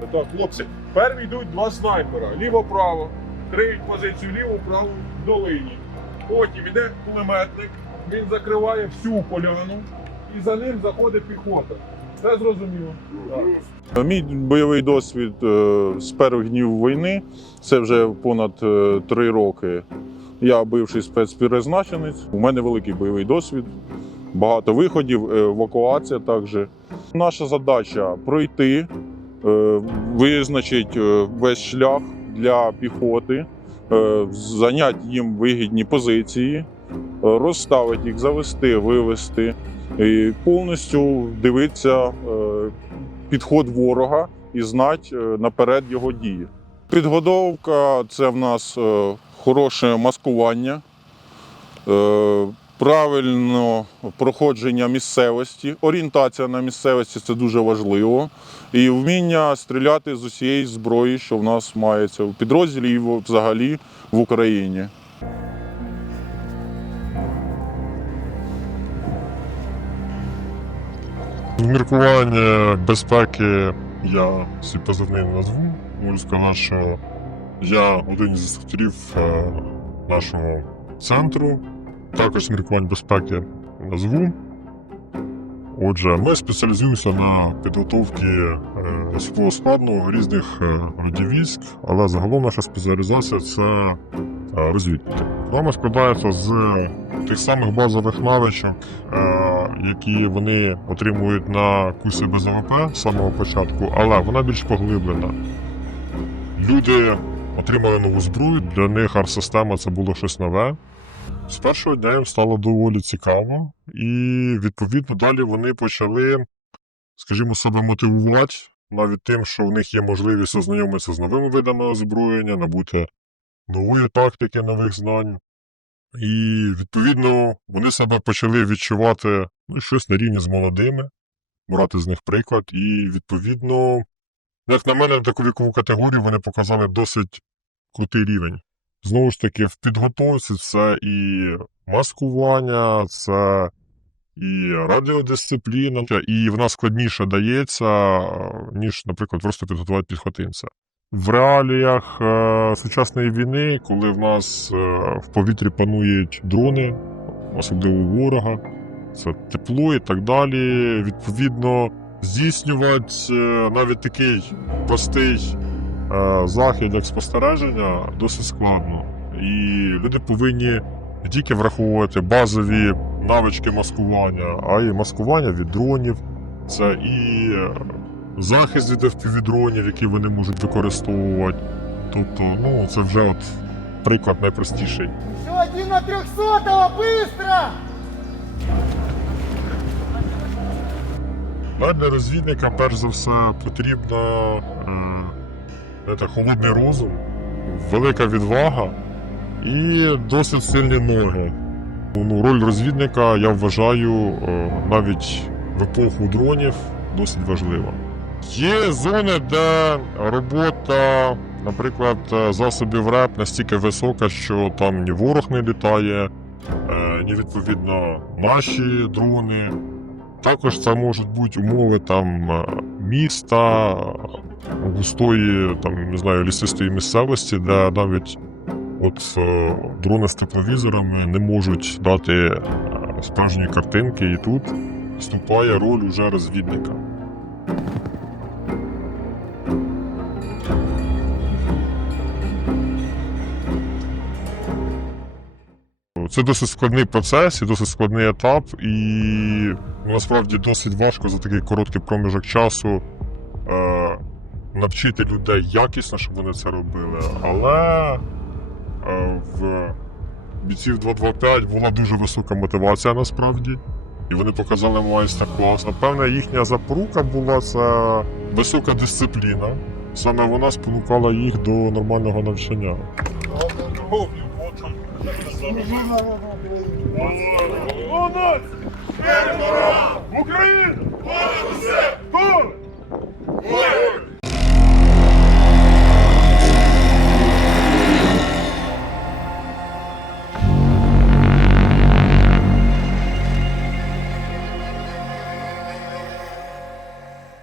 Так, хлопці, перві йдуть два снайпера, ліво-право, криють позицію ліву-праву в долині. Потім йде кулеметник, він закриває всю поляну і за ним заходить піхота. Це зрозуміло. Так. Мій бойовий досвід е, з перших днів війни це вже понад е, три роки. Я бивший спецпризначенець. У мене великий бойовий досвід, багато виходів, е, евакуація також. Наша задача пройти, е, визначити е, весь шлях для піхоти, е, зайняти їм вигідні позиції, розставити їх, завести, вивести і повністю дивитися підход ворога і знати наперед його дії. Підготовка це в нас хороше маскування, правильно проходження місцевості, орієнтація на місцевості це дуже важливо. І вміння стріляти з усієї зброї, що в нас мається в підрозділі і взагалі в Україні. Міркування безпеки я свій позивний назву. Можу сказати, що я один із інструкторів е, нашого центру. Також міркувань безпеки назву. Отже, ми спеціалізуємося на підготовці е, особового складу різних е, родів військ, але загалом наша спеціалізація це е, розвідники. Програма складається з тих самих базових навичок, які вони отримують на курсі БЗВП з самого початку, але вона більш поглиблена. Люди отримали нову зброю, для них арт-система це було щось нове. З першого дня їм стало доволі цікаво, і відповідно далі вони почали, скажімо, себе мотивувати навіть тим, що в них є можливість ознайомитися з новими видами озброєння, набути нової тактики, нових знань. І відповідно вони себе почали відчувати ну, щось на рівні з молодими, брати з них приклад. І відповідно, як на мене, таку вікову категорію вони показали досить крутий рівень. Знову ж таки, в підготовці це і маскування, це і радіодисципліна, і вона складніше дається, ніж, наприклад, просто підготувати підхотинця. В реаліях е, сучасної війни, коли в нас е, в повітрі панують дрони, особливо ворога, це тепло і так далі. Відповідно, здійснювати е, навіть такий простий захід, як спостереження, досить складно. І люди повинні не тільки враховувати базові навички маскування, а й маскування від дронів. Це і е, захист від FPV-дронів, які вони можуть використовувати. Тобто, ну, це вже от приклад найпростіший. Все, один на трехсотого, быстро! Ну, Для розвідника, перш за все, потрібно е, знаєте, холодний розум, велика відвага і досить сильні ноги. Ну, роль розвідника, я вважаю, е, навіть в епоху дронів досить важлива. Є зони, де робота, наприклад, е, засобів РЕП настільки висока, що там ні ворог не літає, е, ні відповідно наші дрони. Також це можуть бути умови там міста, густої, там, не знаю, лісистої місцевості, де навіть от е, дрони з тепловізорами не можуть дати е, справжньої картинки, і тут вступає роль уже розвідника. Це досить складний процес і досить складний етап, і насправді досить важко за такий короткий проміжок часу навчити людей якісно, щоб вони це робили. Але е, в бійців 225 була дуже висока мотивація насправді. І вони показали майстер-клас. Напевне, їхня запорука була це висока дисципліна. Саме вона спонукала їх до нормального навчання. Україна!